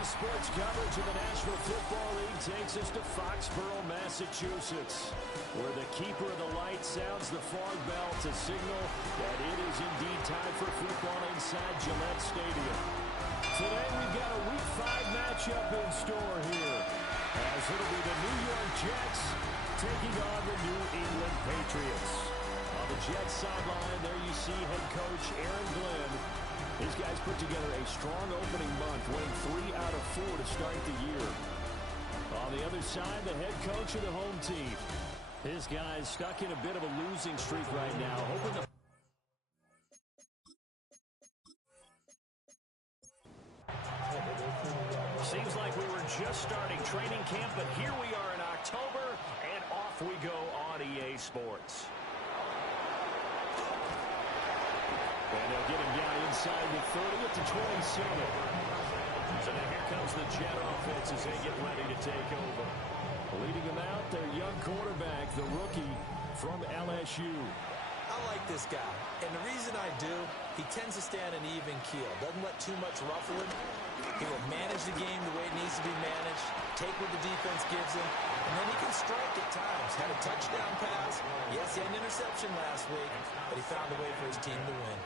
Today's sports coverage of the National Football League takes us to Foxborough, Massachusetts, where the keeper of the light sounds the fog bell to signal that it is indeed time for football inside Gillette Stadium. Today we've got a Week 5 matchup in store here, as it'll be the New York Jets taking on the New England Patriots. On the Jets sideline, there you see head coach Aaron Glenn. These guys put together a strong opening month, winning 3 out of 4 to start the year. On the other side, the head coach of the home team. His guys stuck in a bit of a losing streak right now, hoping to... Seems like we were just starting training camp, but here we are in October, and off we go on EA Sports. And they'll get him down inside the 30 at the 27. So now here comes the Jet offense as they get ready to take over. Leading them out, their young quarterback, the rookie from LSU. I like this guy, and the reason I do, he tends to stand an even keel. Doesn't let too much ruffle him. He will manage the game the way it needs to be managed, take what the defense gives him, and then he can strike at times. Had a touchdown pass. Yes, he had an interception last week, but he found a way for his team to win.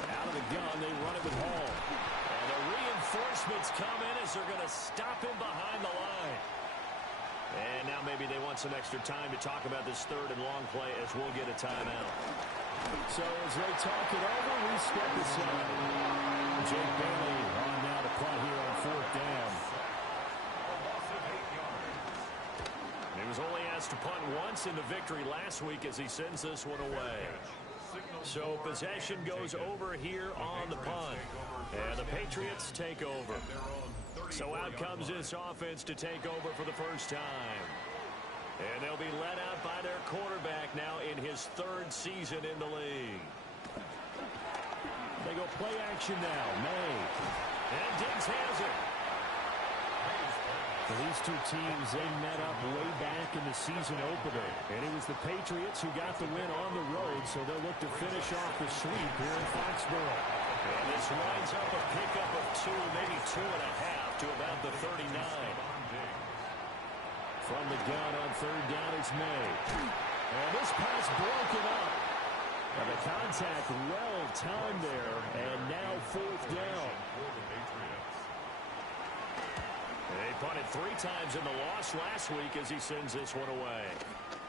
Out of the gun, they run it with Hall. And the reinforcements come in as they're going to stop him behind the line. And now maybe they want some extra time to talk about this third and long play as we'll get a timeout. So as they talk it over, we step aside. Jake Bailey on now to punt here on 4th down. He was only asked to punt once in the victory last week as he sends this one away. So possession goes over here on the punt. And the Patriots take over. So out comes this offense to take over for the first time. And they'll be led out by their quarterback now in his 3rd season in the league. They go play action now. May. And Diggs has it. These two teams, they met up way back in the season opener. And it was the Patriots who got the win on the road, so they'll look to finish off the sweep here in Foxborough. And this winds up a pickup of 2, maybe 2.5 to about the 39. From the gun on 3rd down, it's May. And this pass broken up. And the contact well timed there, and now 4th down. They punted 3 times in the loss last week as he sends this one away.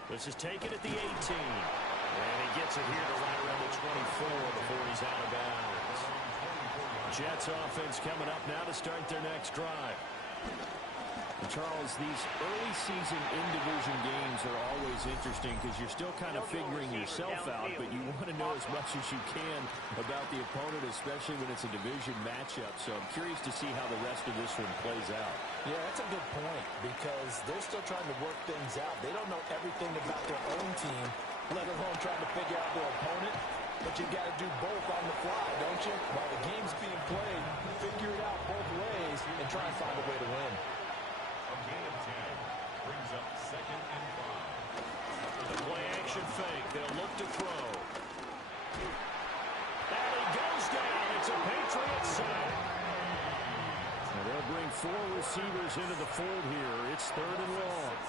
This is taken at the 18. And he gets it here to right around the 24 before he's out of bounds. Jets offense coming up now to start their next drive. Charles, these early season in-division games are always interesting because you're still kind of figuring yourself out, but you want to know as much as you can about the opponent, especially when it's a division matchup. So I'm curious to see how the rest of this one plays out. Yeah, that's a good point because they're still trying to work things out. They don't know everything about their own team, let alone trying to figure out their opponent. But you got to do both on the fly, don't you? While the game's being played, figure it out both ways and try and find a way to win. A gain of 10 brings up 2nd and 5. The play action fake. They'll look to throw. And he goes down. It's a Patriots sack. And they'll bring 4 receivers into the fold here. It's 3rd and long.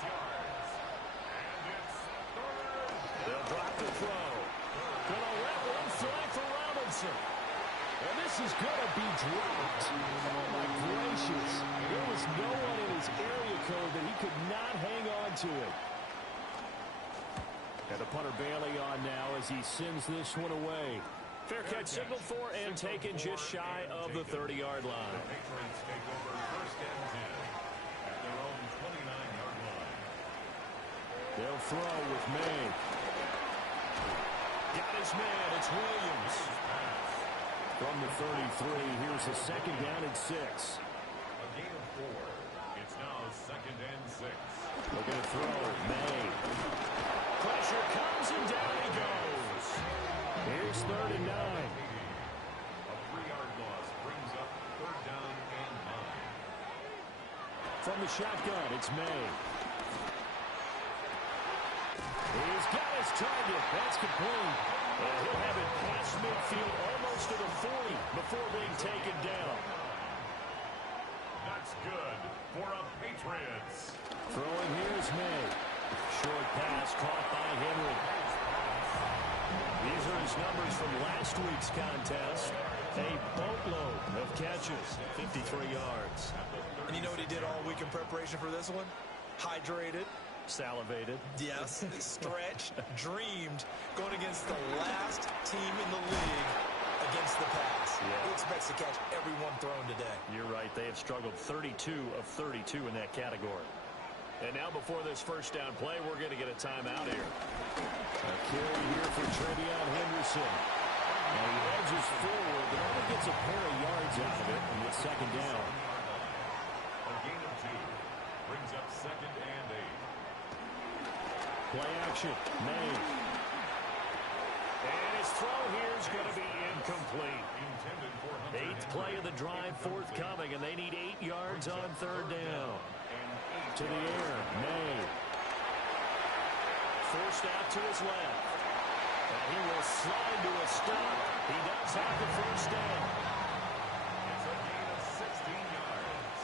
They'll drop the throw. Gonna let one fly for Robinson. And this is going to be dropped. Oh, my gracious. There was no one in his area code that he could not hang on to it. And the punter Bailey on now as he sends this one away. Fair catch signaled for and taken just shy of the 30-yard line. The Patriots take over 1st and 10 at their own 29-yard line. They'll throw with May. Got his man. It's Williams. From the 33, here's a 2nd down and 6. A gain of 4. It's now 2nd and 6. Looking to throw. May. Pressure comes and down he goes. Here's 3rd and 9. A 3-yard loss brings up 3rd down and 9. From the shotgun, it's May. He's got his target. That's complete. And he'll have it past midfield almost to the 40 before being taken down. That's good for a Patriots. Throwing here is May. Short pass caught by Henry. These are his numbers from last week's contest. A boatload of catches, 53 yards. And you know what he did all week in preparation for this one? Hydrated. Salivated. Yes, stretched, dreamed, going against the last team in the league against the pass. Yeah. He expects to catch every one thrown today. You're right. They have struggled 32 of 32 in that category. And now before this first down play, we're going to get a timeout here. A carry here for Trevion Henderson. And he edges forward, but only gets a pair of yards out of it, and it's second down. A gain of 2 brings up 2nd and 8. Play action. May. And his throw here is going to be incomplete. Intended for 8th play of the drive forthcoming, and they need 8 yards on third down. To the air, May. Forced out to his left. And he will slide to a stop. He does have the first down. It's a gain of 16 yards.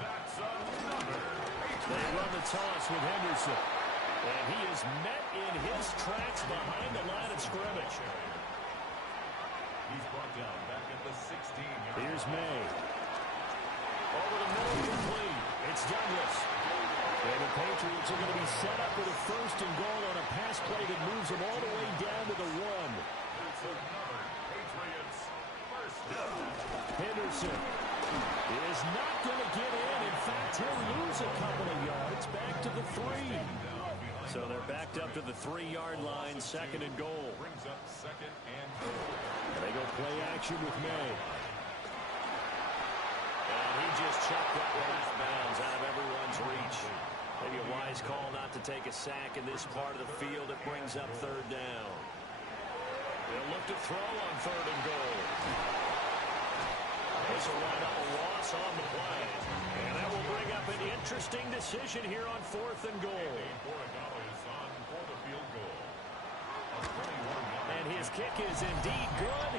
That's another Patriot. They run the toss with Henderson. And he is met in his tracks behind the line of scrimmage. He's brought down back at the 16-yard. Here's May. Over the middle, complete. It's Douglas. And the Patriots are going to be set up with a first and goal on a pass play that moves them all the way down to the 1. That's another Patriots first down. Henderson is not going to get in. In fact, he'll lose a couple of yards back to the 3. So they're backed up to the 3-yard line, second and goal. Brings up 2nd and goal. They go play action with May. And he just chucked that one off bounds out of everyone's reach. Maybe a wise call not to take a sack in this part of the field. It brings up third down. They'll look to throw on third and goal. This will wind up a loss on the play. And that will bring up an interesting decision here on fourth and goal. on for the field goal. And his kick is indeed good.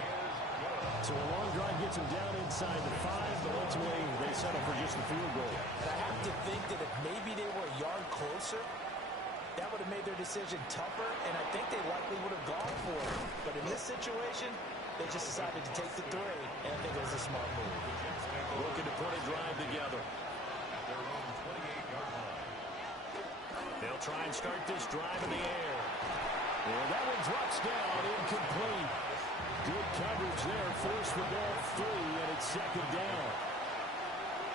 So a long drive gets him down inside the 5, but ultimately they settle for just the field goal. And I have to think that if maybe they were a yard closer, that would have made their decision tougher, and I think they likely would have gone for it. But in this situation, they just decided to take the 3, and I think it was a smart move. Looking to put a drive together. At their own 28-yard line. They'll try and start this drive in the air. And that one drops down, incomplete. Good coverage there, forced the ball free, and it's second down.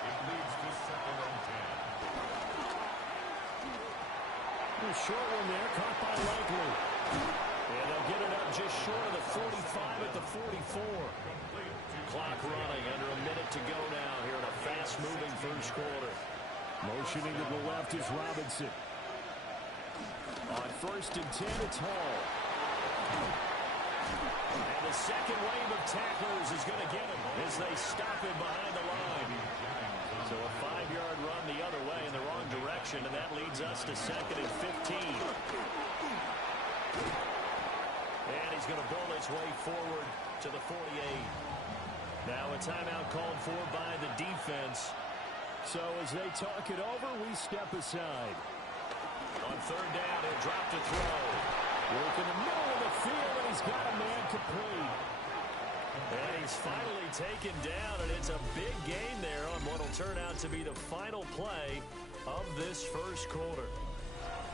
It leads to 2nd and 10. A short one there, caught by Likely. And they'll get it up just short of the 45 at the 44. Clock running, under a minute to go now here in a fast-moving first quarter. Motioning to the left is Robinson. On first and 10, it's Hall. And the second wave of tacklers is going to get him as they stop him behind the line. So a 5-yard run the other way in the wrong direction, and that leads us to second and 15. And he's going to bowl his way forward to the 48. Now a timeout called for by the defense. So as they talk it over, we step aside. On third down, he'll drop to throw. Work in the middle of the field, and he's got a man complete. And he's finally taken down, and it's a big game there on what will turn out to be the final play of this first quarter.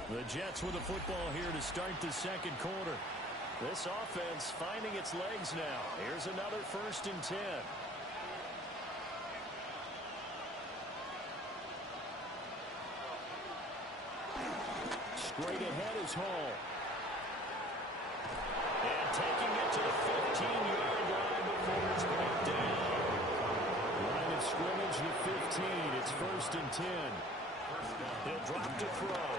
The Jets with the football here to start the second quarter. This offense finding its legs now. Here's another first and 10. Straight ahead is Hall. And taking it to the 15-yard line before it's brought down. Line of scrimmage to 15. It's first and 10. He'll drop to throw.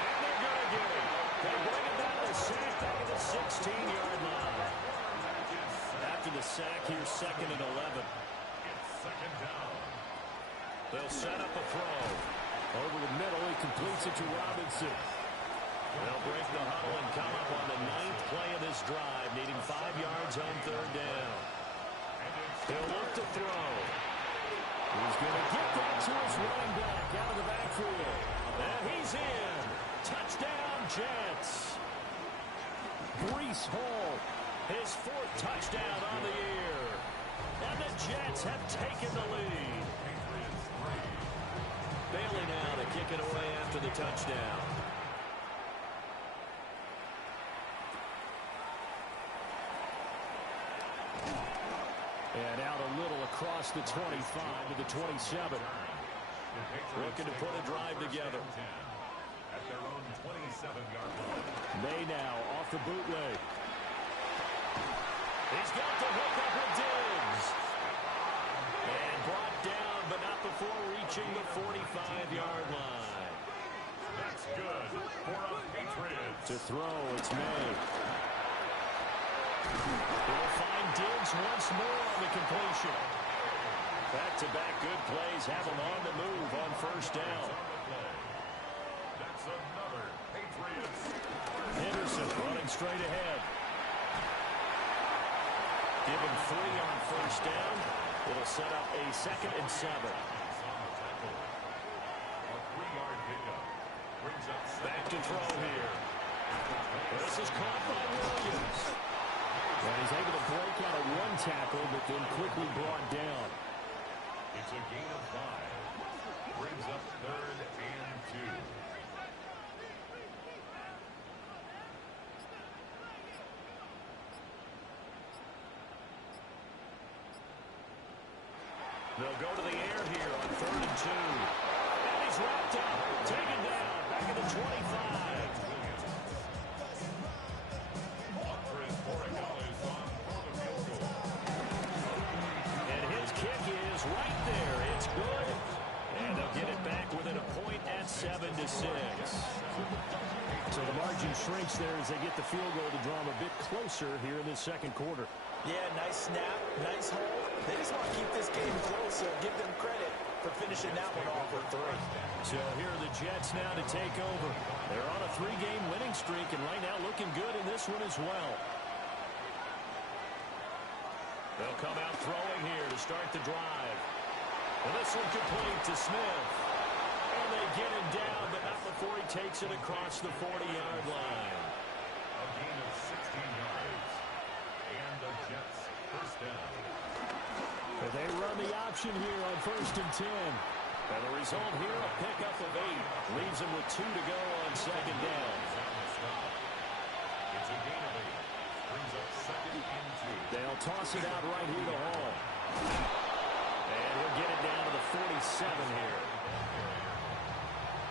And they're going to get it. They bring it down to sack back at the 16-yard line. After the sack, here's second and 11. It's 2nd down. They'll set up a throw. Over the middle, he completes it to Robinson. They'll break the huddle and come up on the 9th play of this drive, needing 5 yards on 3rd down. He'll look to throw. He's going to get that to his running back out of the backfield. And he's in. Touchdown, Jets. Breece Hall, his 4th touchdown on the year. And the Jets have taken the lead. Bailey now to kick it away after the touchdown. And out a little across the 25 to the 27. Looking to put a drive together. At their own 27-yard line. May now off the bootleg. He's got to hook up with Diggs. And brought down, but not before reaching the 45-yard line. That's good for a Patriots. To throw, it's May. He'll find Diggs once more on the completion. Back-to-back good plays have him on the move on 1st down. That's another Patriots. Henderson running straight ahead. Give him 3 on 1st down. It'll set up a 2nd and 7. A 3-yard pickup. Brings up Back to throw here. This is caught by Williams. And he's able to break out of 1 tackle, but then quickly brought down. It's a gain of 5. Brings up 3rd and 2. They'll go to the air here on 3rd and 2. And he's wrapped up, taken down, back at the 25. And his kick is right there. It's good. And they'll get it back within a point at 7-6. So the margin shrinks there as they get the field goal to draw them a bit closer here in the 2nd quarter. Yeah, nice snap, nice hold. They just want to keep this game close, so give them credit for finishing that one off with 3. So here are the Jets now to take over. They're on a 3-game winning streak, and right now looking good in this one as well. They'll come out throwing here to start the drive. And this one complete to Smith. And they get him down, but not before he takes it across the 40-yard line. A gain of 16 yards. And the Jets 1st down. But they run the option here on 1st and 10. And the result here, a pickup of 8. Leaves them with 2 to go on 2nd down. It's a gain of 8. Brings up 2nd and 2. They'll toss it out right here to Hall. And we'll get it down to the 47 here.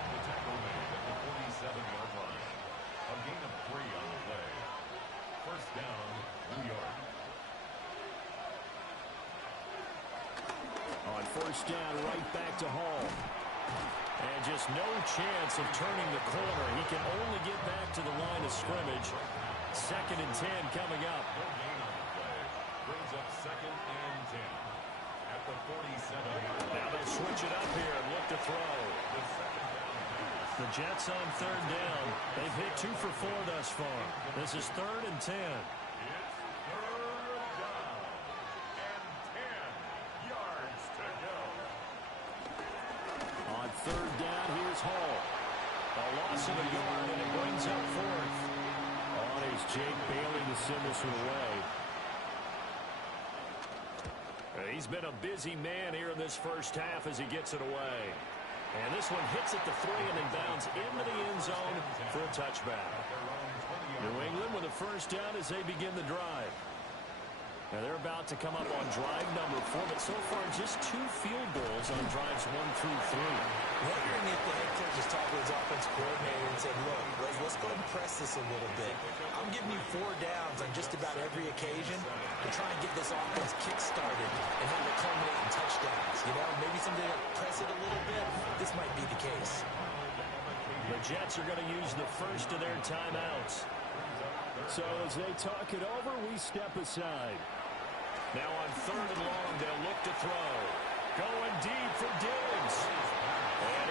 The tackle made at the 47-yard line. A gain of 3 on the play. 1st down, New York. On 1st down, right back to Hall. And just no chance of turning the corner. He can only get back to the line of scrimmage. 2nd and 10 coming up. No gain on the play. Brings up 2nd and 10. At the 47-yard line. Now they'll switch it up here and look to throw. The 2nd down pass. The Jets on 3rd down. They've hit 2 for 4 thus far. This is 3rd and 10. It's 3rd down. And 10 yards to go. On 3rd down, here's Hall. A loss of a yard, and it brings up 4th. On is Jake Bailey to send this one away. He's been a busy man here in this 1st half as he gets it away. And this one hits at the 3 and then bounds into the end zone for a touchback. New England with a 1st down as they begin the drive. Now they're about to come up on drive number 4, but so far just 2 field goals on drives 1 through 3. Wondering if the head coach just talked to his offensive coordinator and said, look, let's go ahead and press this a little bit. I'm giving you 4 downs on just about every occasion to try and get this offense kick-started and have it culminate in touchdowns. You know, maybe someday they'll press it a little bit. This might be the case. The Jets are going to use the first of their timeouts. So as they talk it over, we step aside. Now on 3rd and long, they'll look to throw. Going deep for Diggs. And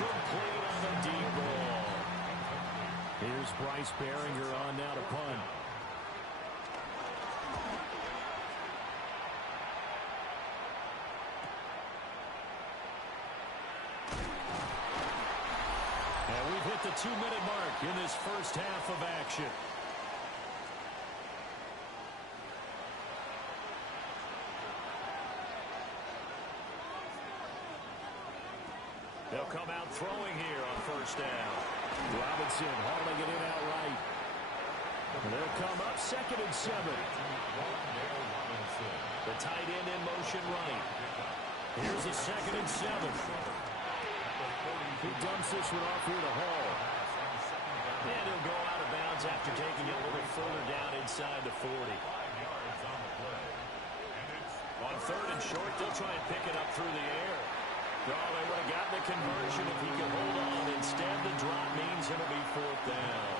Incomplete on the deep ball. Here's Bryce Behringer on now to punt. And we've hit the 2-minute mark in this first half of action. They'll come out throwing here on first down. Robinson hauling it in outright. And they'll come up 2nd and 7. The tight end in motion running. Here's a 2nd and 7. He dumps this one off here to Hall. And he'll go out of bounds after taking it a little further down inside the 40. On 3rd and short, they'll try and pick it up through the air. Oh, they would have gotten the conversion if he could hold on. Instead, the drop means it'll be 4th down.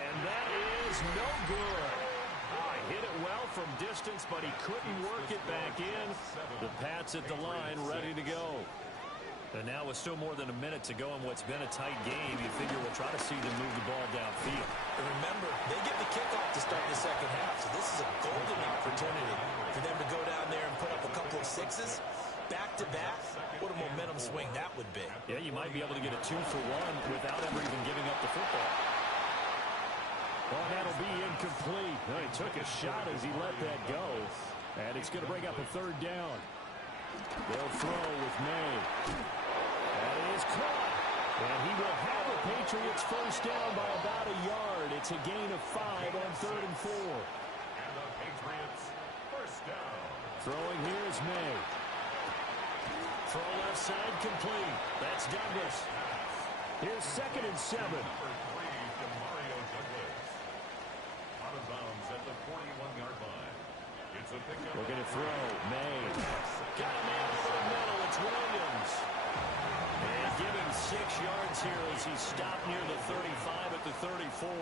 And that is no good. Hit it well from distance, but he couldn't work it back in. The Pats at the line, ready to go. And now with still more than a minute to go in what's been a tight game, you figure we'll try to see them move the ball downfield. And remember, they get the kickoff to start the second half, so this is a golden opportunity for them to go down there and put up a couple of sixes. Back-to-back, what a momentum swing that would be. Yeah, you might be able to get a 2-for-1 without ever even giving up the football. Well, that'll be incomplete. Well, he took a shot as he let that go. And it's going to bring up a 3rd down. They'll throw with May. That is caught. And he will have the Patriots first down by about a yard. It's a gain of 5 on 3rd and 4. And the Patriots first down. Throwing here is May. Throw left side complete. That's Douglas. Here's 2nd and 7. Looking to throw. May. Got a man over the middle. It's Williams. And give him 6 yards here as he stopped near the 35 at the 34.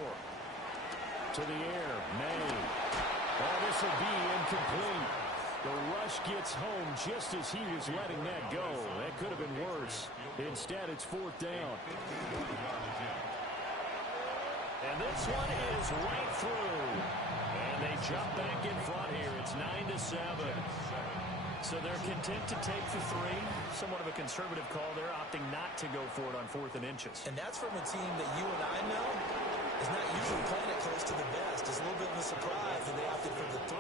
To the air. May. Oh, this will be incomplete. The rush gets home just as he was letting that go. That could have been worse. Instead, it's 4th down. And this one is right through. And they jump back in front here. It's 9-7. So they're content to take the 3. Somewhat of a conservative call there, opting not to go for it on 4th and inches. And that's from a team that you and I know is not usually playing it close to the vest. It's a little bit of a surprise that they opted for the 3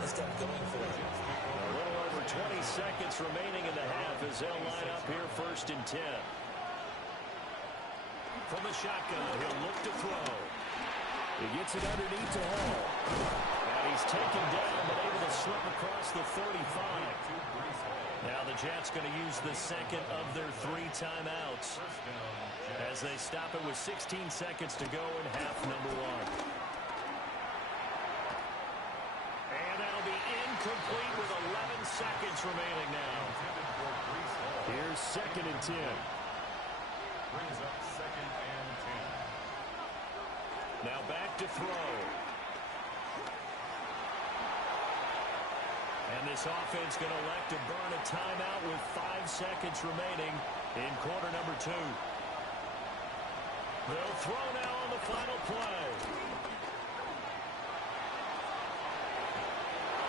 instead of going for it. A little over 20 seconds remaining in the half as they'll line up here 1st and 10. From the shotgun, he'll look to throw. He gets it underneath to Hall. And he's taken down, but able to slip across the 35. Now the Jets going to use the 2nd of their 3 timeouts as they stop it with 16 seconds to go in half number 1. And that'll be incomplete with 11 seconds remaining now. Here's 2nd and 10. Brings up 2nd and 10. Now back to throw. And this offense going to elect to burn a timeout with 5 seconds remaining in quarter number 2. They'll throw now on the final play.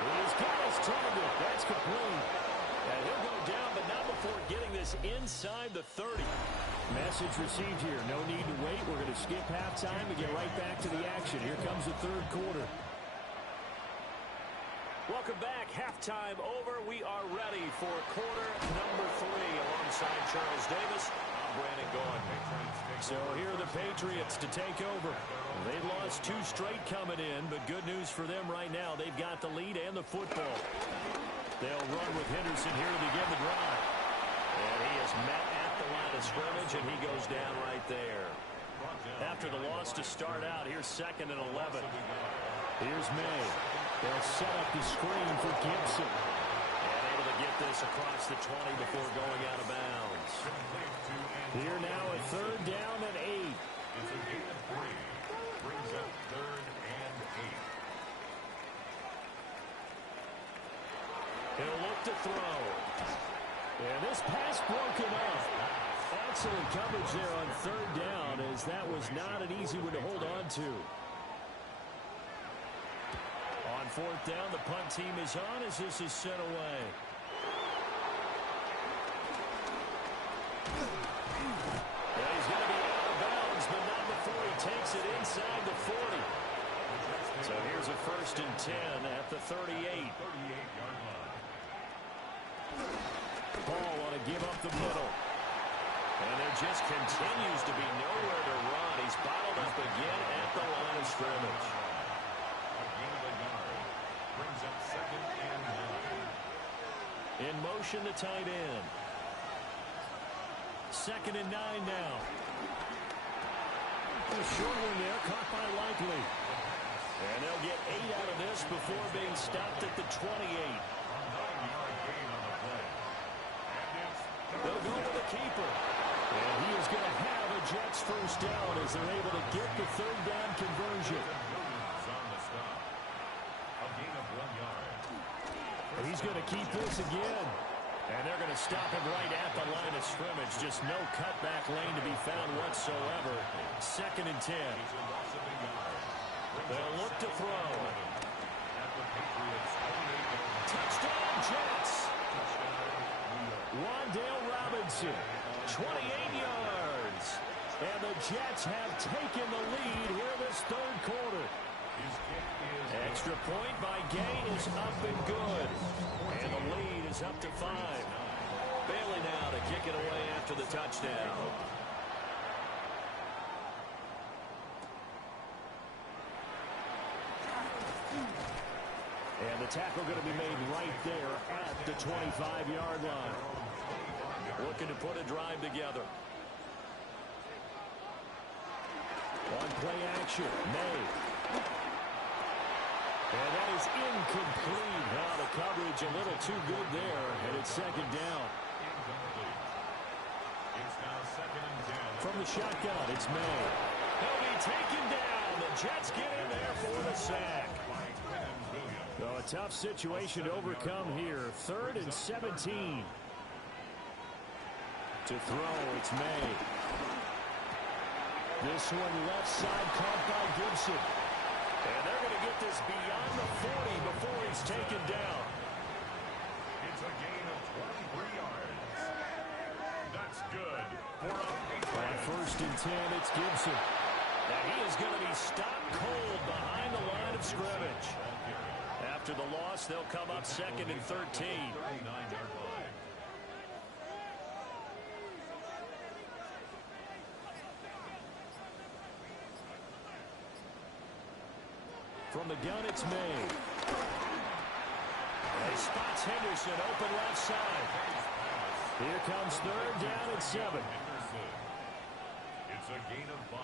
He's got his target. That's complete. And he'll go down, but not before getting this inside the 30. Message received here. No need to wait. We're going to skip halftime and get right back to the action. Here comes the 3rd quarter. Welcome back. Halftime over. We are ready for quarter number 3 alongside Charles Davis. I'm Brandon Gaughan. So here are the Patriots to take over. They've lost 2 straight coming in, but good news for them right now. They've got the lead and the football. They'll run with Henderson here to begin the drive. And he is met at the line of scrimmage, and he goes down right there. After the loss to start out, here's 2nd and 11. Here's May. They'll set up the screen for Gibson. And able to get this across the 20 before going out of bounds. Here now at 3rd down and 8. It's a gain of 3. Brings up 3rd and 8. to throw. And this pass broken up. Excellent coverage there on third down, as that was not an easy one to hold on to. On fourth down, the punt team is on as this is sent away. He's going to be out of bounds, but not before he takes it inside the 40. So here's a 1st and 10 at the 38. Ball want to give up the middle. And there just continues to be nowhere to run. He's bottled up again at the line of scrimmage. Brings up 2nd and 9. In motion, the tight end. 2nd and 9 now. A short one there, caught by Likely. And they'll get 8 out of this before being stopped at the 28. They'll go to the keeper. And he is going to have a Jets 1st down as they're able to get the 3rd down conversion. And he's going to keep this again. And they're going to stop him right at the line of scrimmage. Just no cutback lane to be found whatsoever. 2nd and 10. They'll look to throw. Touchdown, Jets. Wan'Dale Robinson, 28 yards. And the Jets have taken the lead here this 3rd quarter. Extra point by Gay is up and good. And the lead is up to 5. Bailey now to kick it away after the touchdown. And the tackle going to be made right there at the 25-yard line. Looking to put a drive together. On play action, May. And that is incomplete. Now the coverage a little too good there, and it's 2nd down. It's now 2nd and 10. From the shotgun, it's May. He'll be taken down. The Jets get in there for the sack. So a tough situation to overcome here. 3rd and 17. To throw, it's May. This one left side caught by Gibson. And they're going to get this beyond the 40 before he's taken down. It's a gain of 23 yards. That's good for a On 1st and 10, it's Gibson. And he is going to be stopped cold behind the line of scrimmage. After the loss, they'll come up 2nd and 13. From the gun, it's May. He spots Henderson open left side. Here comes 3rd down and 7. It's a gain of 5.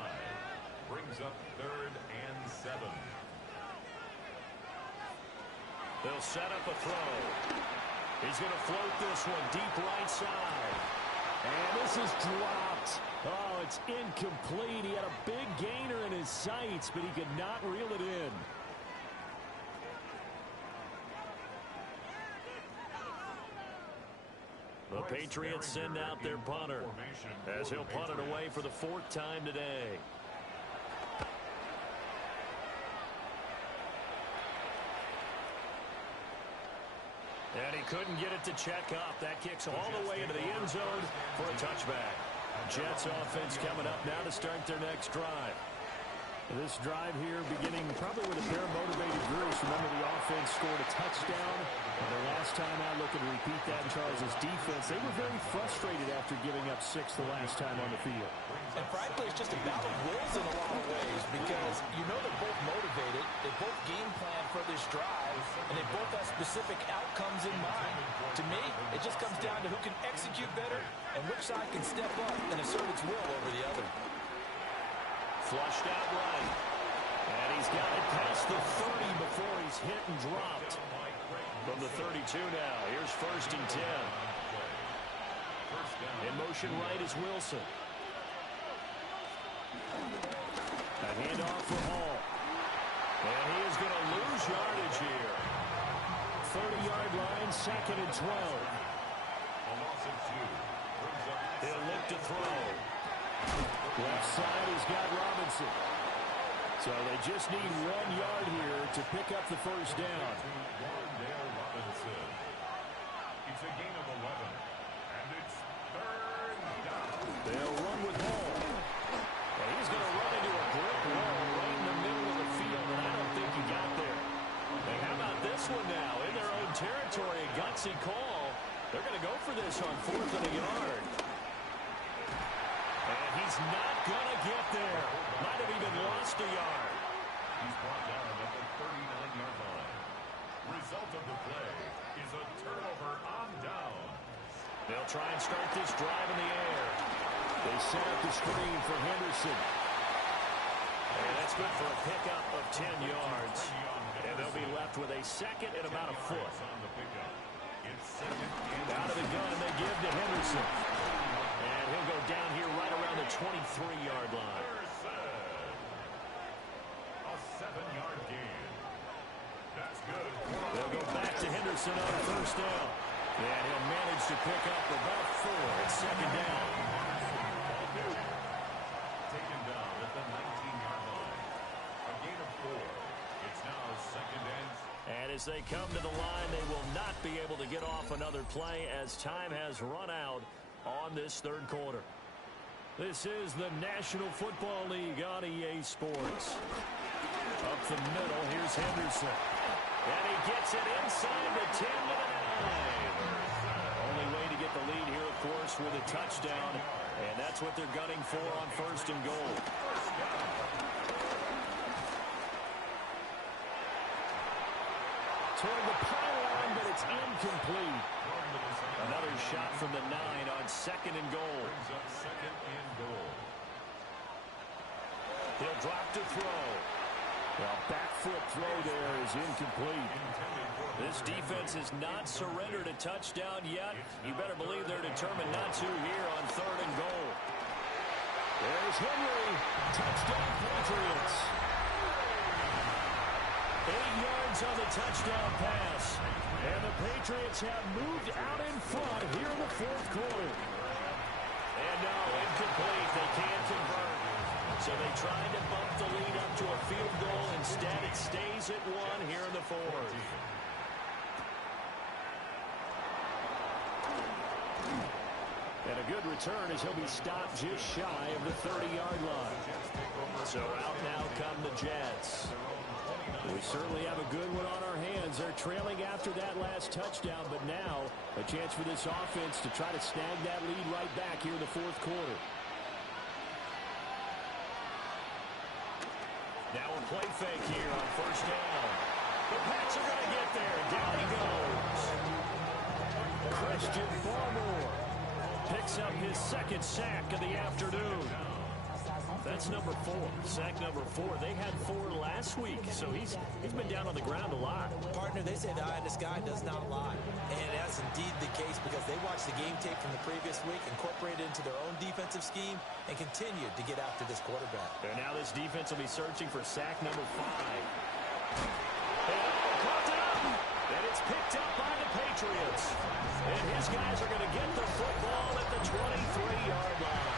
Brings up 3rd and 7. They'll set up a throw. He's going to float this one deep right side. And this is dropped. Oh, it's incomplete. He had a big gainer in his sights, but he could not reel it in. The Patriots send out their punter as he'll punt it away for the 4th time today. And he couldn't get it to check up. That kicks all the way into the end zone for a touchback. Jets offense coming up now to start their next drive. This drive here beginning probably with a pair of motivated groups. Remember, the offense scored a touchdown. And their last time out, looking to repeat that in Charles' defense. They were very frustrated after giving up 6 the last time on the field. And frankly, it's just a battle of wills in a lot of ways because you know they're both motivated. They both game plan for this drive, and they both have specific outcomes in mind. To me, it just comes down to who can execute better and which side can step up and assert its will over the other. Flushed out right. And he's got it past the 30 before he's hit and dropped. From the 32 now. Here's 1st and 10. In motion right is Wilson. A handoff for Hall. And he is going to lose yardage here. 30-yard line, 2nd and 12. A loss of 2. Brings up He'll look to throw. Left side has got Robinson. So they just need 1 yard here to pick up the first down. Wardale Robinson. It's a gain of 11. And it's 3rd down. They'll run with Hall. And he's going to run into a brick wall right in the middle of the field, and I don't think he got there. And how about this one now? In their own territory, a gutsy call. They're going to go for this on 4th and a yard. And he's not going to get there. Might have even lost a yard. He's brought down at the 39-yard line. Result of the play is a turnover on down. They'll try and start this drive in the air. They set up the screen for Henderson. And that's good for a pickup of 10 yards. And they'll be left with a 2nd and about a foot. Out of the gun, they give to Henderson. And he'll go down here right around the 23-yard line. A 7-yard gain. That's good. They'll go back to Henderson on 1st down. And he'll manage to pick up about 4 at 2nd down. Taken down at the 19-yard line. A gain of 4. It's now 2nd and. And as they come to the line, they will not be able to get off another play as time has run out on this 3rd quarter. This is the National Football League on EA Sports. Up the middle, here's Henderson. And he gets it inside the 10 to the 9. Only way to get the lead here, of course, with a touchdown. And that's what they're gunning for on 1st and goal. Toward the pylon, but it's incomplete. Another shot from the 9 on 2nd and goal. Brings up 2nd and goal. He'll drop to throw. Well, back foot throw there is incomplete. This defense has not surrendered a touchdown yet. You better believe they're determined not to here on 3rd and goal. There's Henry. Touchdown, Patriots. 8 yards on the touchdown pass. And the Patriots have moved out in front here in the 4th quarter. And no, incomplete. They can't convert. So they tried to bump the lead up to a field goal. Instead, it stays at 1 here in the 4th. And a good return as he'll be stopped just shy of the 30-yard line. So out now come the Jets. We certainly have a good one on our hands. They're trailing after that last touchdown, but now a chance for this offense to try to snag that lead right back here in the 4th quarter. Now a play fake here on 1st down. The Pats are going to get there. Down he goes. Christian Barmore picks up his 2nd sack of the afternoon. That's number 4. Sack number 4. They had 4 last week, so he's been down on the ground a lot. Partner, they say the eye in the sky does not lie. And that's indeed the case because they watched the game tape from the previous week, incorporated it into their own defensive scheme, and continued to get after this quarterback. And now this defense will be searching for sack number 5. And caught it up! And it's picked up by the Patriots. And his guys are going to get the football at the 23-yard line.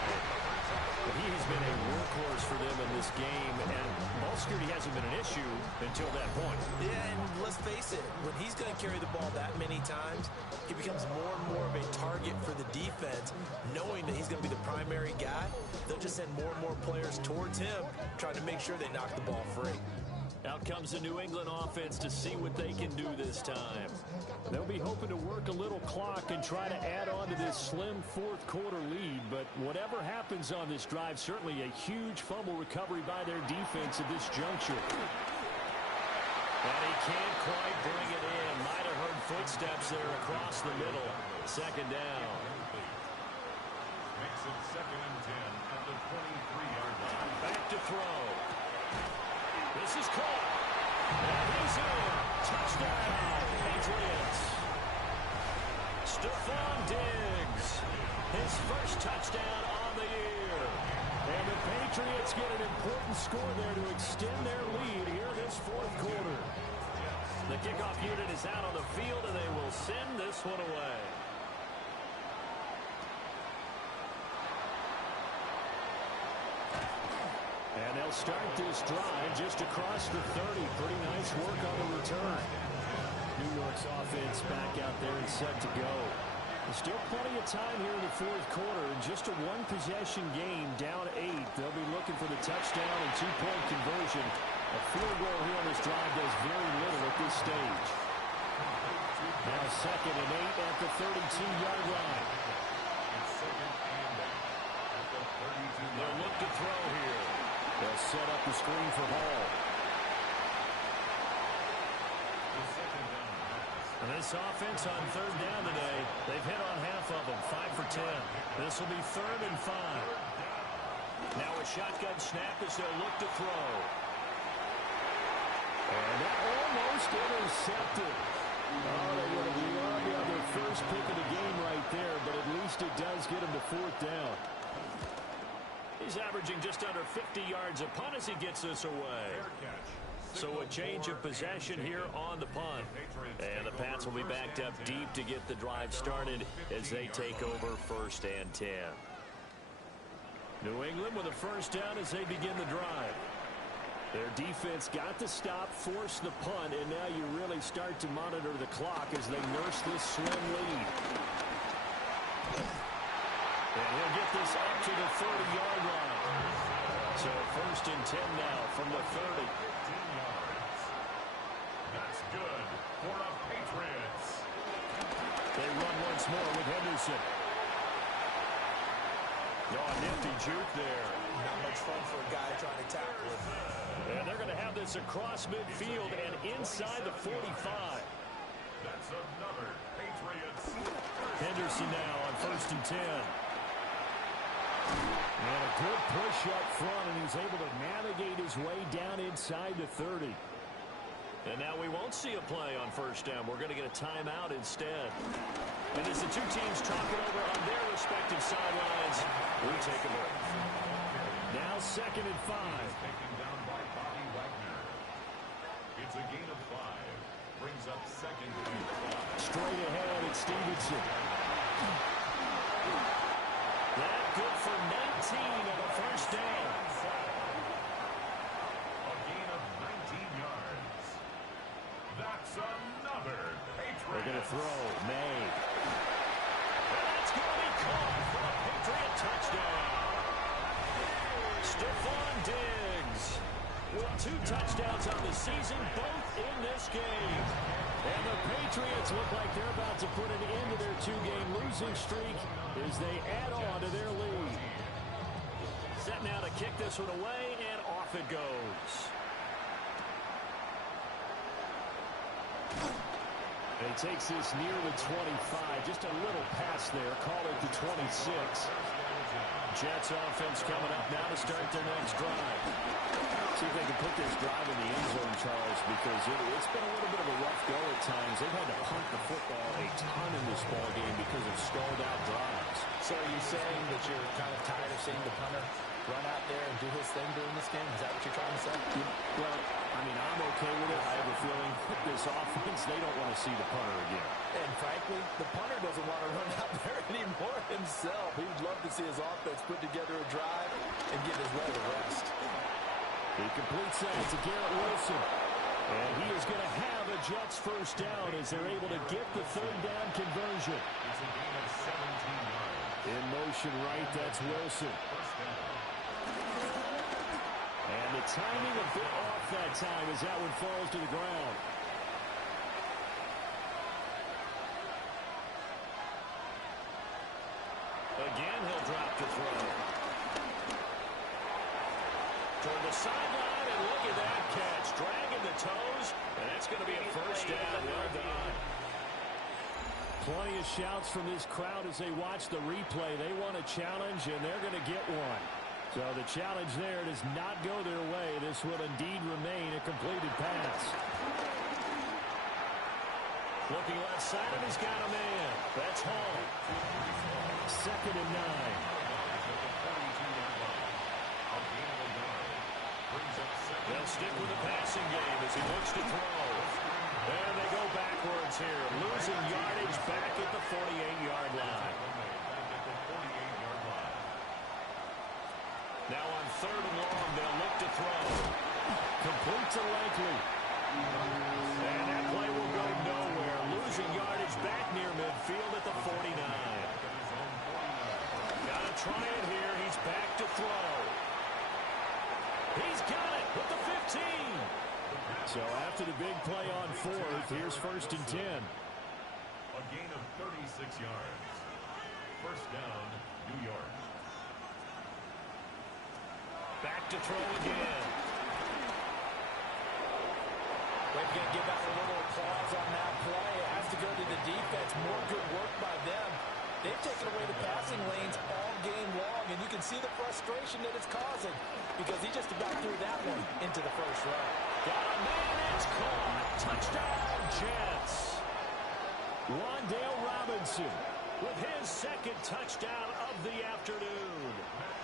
He has been a workhorse for them in this game, and ball security hasn't been an issue until that point. Yeah, and let's face it, when he's going to carry the ball that many times, he becomes more and more of a target for the defense, knowing that he's going to be the primary guy. They'll just send more and more players towards him, trying to make sure they knock the ball free. Out comes the New England offense to see what they can do this time. They'll be hoping to work a little clock and try to add on to this slim 4th quarter lead. But whatever happens on this drive, certainly a huge fumble recovery by their defense at this juncture. And he can't quite bring it in. Might have heard footsteps there across the middle. 2nd down. Makes it 2nd and 10 at the 23-yard line. Back to throw. This is caught. And he's in. Touchdown, Patriots. Stephon Diggs. His first touchdown on the year. And the Patriots get an important score there to extend their lead here this 4th quarter. The kickoff unit is out on the field, and they will send this one away. And they'll start this drive just across the 30. Pretty nice work on the return. New York's offense back out there and set to go. There's still plenty of time here in the fourth quarter. In just a one-possession game, down 8. They'll be looking for the touchdown and two-point conversion. A field goal here on this drive does very little at this stage. Now 2nd and 8 at the 32-yard line. They'll look to throw here. They'll set up the screen for Hall. And this offense on 3rd down today, they've hit on half of them, 5 for 10. This will be 3rd and 5. Now a shotgun snap as they'll look to throw. And that almost intercepted. Oh, they would have loved on their first pick of the game right there, but at least it does get them to 4th down. He's averaging just under 50 yards a punt as he gets this away. So a change of possession here on the punt. And the Pats will be backed up deep to get the drive started as they take over 1st and 10. New England with a 1st down as they begin the drive. Their defense got the stop, forced the punt, and now you really start to monitor the clock as they nurse this slim lead. And he'll get this up to the 30-yard line. So 1st and 10 now from the 30. That's good for the Patriots. They run once more with Henderson. Oh, nifty juke there. Not much fun for a guy trying to tackle him. And they're going to have this across midfield and inside the 45. That's another Patriots. Henderson now on 1st and 10. And a good push up front, and he's able to navigate his way down inside the 30. And now we won't see a play on 1st down. We're going to get a timeout instead. And as the two teams talk it over on their respective sidelines, we take a break. Now 2nd and 5. Taken down by Bobby Wagner. It's a gain of 5. Brings up 2nd and 5. Straight ahead, it's Stevenson. That good for 19 on the 1st down. A gain of 19 yards. That's another Patriots. They're going to throw. May. That's going to be caught for a Patriot touchdown. Stephon Diggs with 2 touchdowns on the season, both in this game. And the Patriots look like they're about to put an end to their 2-game losing streak as they add on to their lead. Set now to kick this one away, and off it goes. And he takes this near the 25. Just a little pass there. Call it the 26. Jets offense coming up now to start their next drive. See if they can put this drive in the end zone, Charles, because it's been a little bit of a rough go at times. They've had to punt the football a ton in this ball game because of stalled out drives. So are you saying that you're kind of tired of seeing the punter run out there and do his thing during this game? Is that what you're trying to say? Well, I mean, I'm okay with it. I have a feeling with this offense, they don't want to see the punter again. And frankly, the punter doesn't want to run out there anymore himself. He would love to see his offense put together a drive and give his leg a rest. He completes that to Garrett Wilson. And he is going to have a Jets 1st down as they're able to get the 3rd down conversion. It's a gain of 17 yards. In motion right, that's Wilson. And the timing a bit off that time as that one falls to the ground. Again, he'll drop to throw. Toward the sideline, and look at that catch. Dragging the toes, and that's going to be a 1st down. Well done. Plenty of shouts from this crowd as they watch the replay. They want a challenge, and they're going to get one. So the challenge there does not go their way. This will indeed remain a completed pass. Looking left side, and he's got a man. That's Hall. 2nd and 9. They'll stick with the passing game as he looks to throw. And they go backwards here, losing yardage back at the 48-yard line. Now on 3rd and long, they'll look to throw. Complete to Likely. And that play will go nowhere. Losing yardage back near midfield at the 49. Got to try it here. He's back to throw. He's got it with the 15. So after the big play on 4th, here's 1st and 10. A gain of 36 yards. First down, New York. Back to throw again. We're going to give out a little applause on that play. It has to go to the defense. More good work by them. They've taken away the passing lanes all game long, and you can see the frustration that it's causing because he just about threw that one into the first row. Got a man, it's caught. Touchdown, Jets. Wan'Dale Robinson with his 2nd touchdown of the afternoon.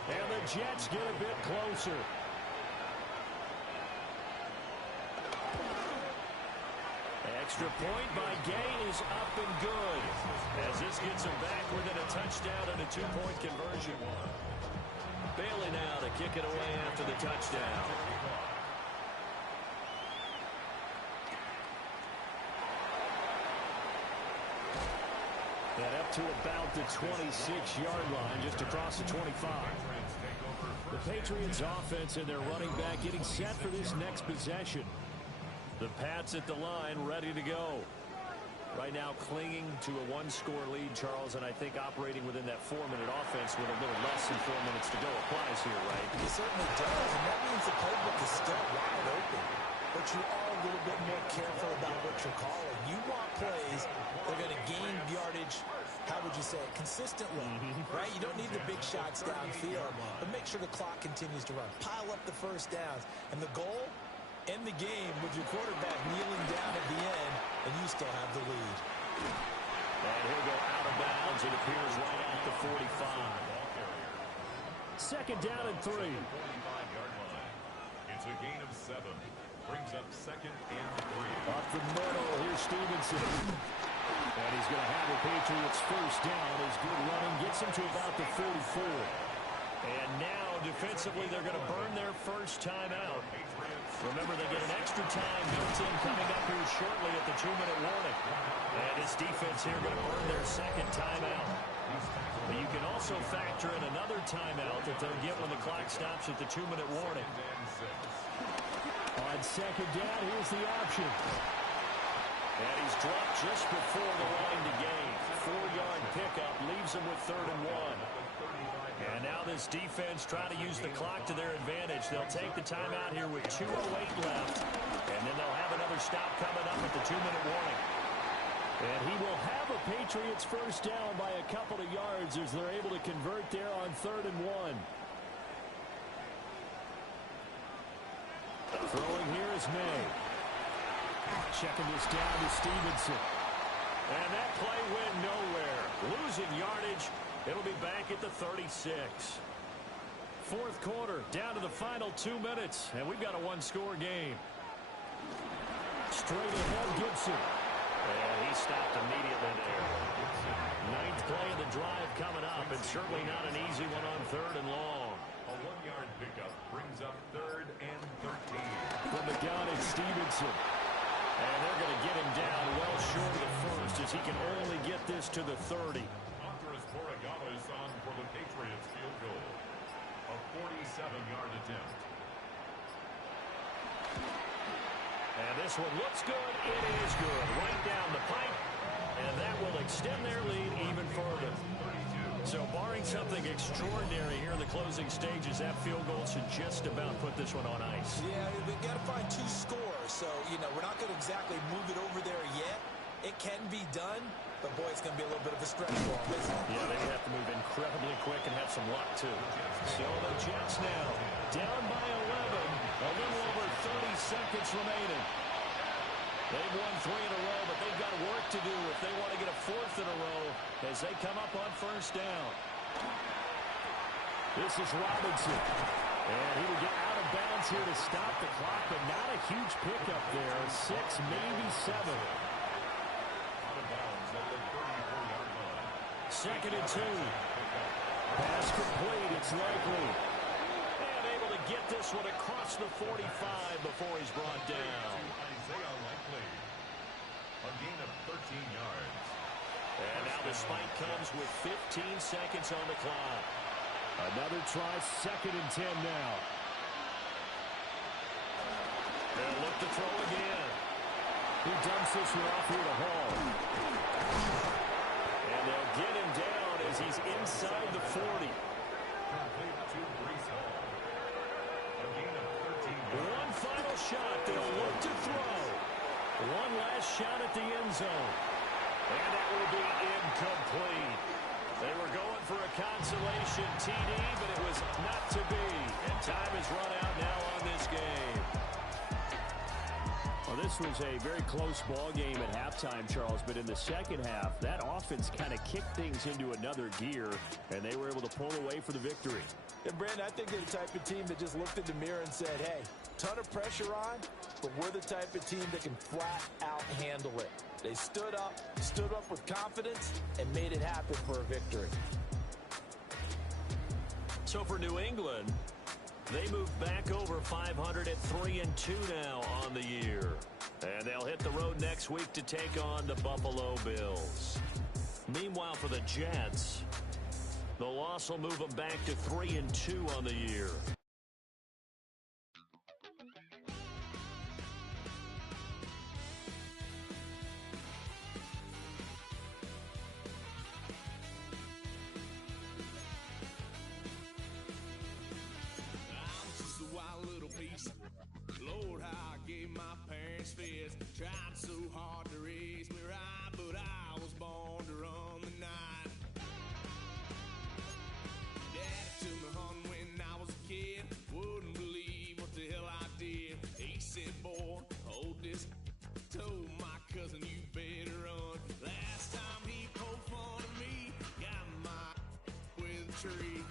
And the Jets get a bit closer. Extra point by Gay is up and good, as this gets him back within a touchdown and a 2-point conversion. Bailey now to kick it away after the touchdown. And up to about the 26-yard line, just across the 25. The Patriots offense and their running back getting set for this next possession. The Pats at the line, ready to go. Right now clinging to a 1-score lead, Charles, and I think operating within that 4-minute offense with a little less than 4 minutes to go applies here, right? It certainly does, and that means the playbook is still wide open. But you are a little bit more careful about what you're calling. You want plays that are going to gain yardage, how would you say it, consistently, right? You don't need the big shots downfield, but make sure the clock continues to run. Pile up the first downs, and the goal, end the game with your quarterback kneeling down at the end, and you still have the lead. And he'll go out of bounds. It appears right at the 45. 2nd down and 3. 45-yard line. It's a gain of 7. Brings up 2nd and 3. Up the middle, here's Stevenson. And he's going to have the Patriots first down. His good running gets him to about the 44. And now, defensively, they're going to burn their first timeout. Remember, they get an extra time built in coming up here shortly at the 2-minute warning. And this defense here going to burn their 2nd timeout. But you can also factor in another timeout that they'll get when the clock stops at the 2-minute warning. On 2nd down, here's the option. And he's dropped just before the line to gain. 4-yard pickup leaves him with 3rd and 1. And now this defense trying to use the clock to their advantage. They'll take the timeout here with 2:08 left. And then they'll have another stop coming up at the 2-minute warning. And he will have a Patriots first down by a couple of yards as they're able to convert there on 3rd and 1. Throwing here is May. Checking this down to Stevenson. And that play went nowhere. Losing yardage. It'll be back at the 36. 4th quarter, down to the final 2 minutes, and we've got a 1-score game. Straight ahead, Gibson. And he stopped immediately there. 9th play of the drive coming up, and certainly not an easy one on 3rd and long. A 1-yard pickup brings up 3rd and 13. From the gun, it's Stevenson. And they're going to get him down well short of the first as he can only get this to the 30. Borregales on for the Patriots field goal. A 47-yard attempt. And this one looks good. It is good. Right down the pipe. And that will extend their lead even further. So barring something extraordinary here in the closing stages, that field goal should just about put this one on ice. Yeah, they've got to find 2 scores. So, you know, we're not going to exactly move it over there yet. It can be done. But, boy, it's going to be a little bit of a stretch for them, isn't it? Yeah, they have to move incredibly quick and have some luck, too. So the Jets now down by 11. A little over 30 seconds remaining. They've won 3 in a row, but they've got work to do if they want to get a 4th in a row as they come up on first down. This is Robinson. And he will get out of of bounds here to stop the clock, but not a huge pickup there. 6, maybe 7. Out of bounds at the 34-yard line. 2nd and 2. Pass complete. It's likely. And able to get this one across the 45 before he's brought down. Isaiah Likely. A gain of 13 yards. And now the spike comes with 15 seconds on the clock. Another try, 2nd and 10 now. They'll look to throw again. He dumps this one off here to Hall. And they'll get him down as he's inside the 40. Complete to Brees Hall. A gain of 13 yards. One final shot. They'll look to throw. One last shot at the end zone. And that will be incomplete. They were going for a consolation TD, but it was not to be. And time has run out now on this game. Well, this was a very close ball game at halftime, Charles, but in the second half, that offense kind of kicked things into another gear, and they were able to pull away for the victory. And, Brandon, I think they're the type of team that just looked in the mirror and said, hey, ton of pressure on, but we're the type of team that can flat out handle it. They stood up with confidence, and made it happen for a victory. So for New England, they move back over 500 at 3-2 now on the year. And they'll hit the road next week to take on the Buffalo Bills. Meanwhile, for the Jets, the loss will move them back to 3-2 on the year. Lord, how I gave my parents fist. Tried so hard to raise me right, but I was born to run the night. Daddy took me home when I was a kid. Wouldn't believe what the hell I did. He said, boy, hold this. Told my cousin, you better run. Last time he poked fun of me, got my with a tree.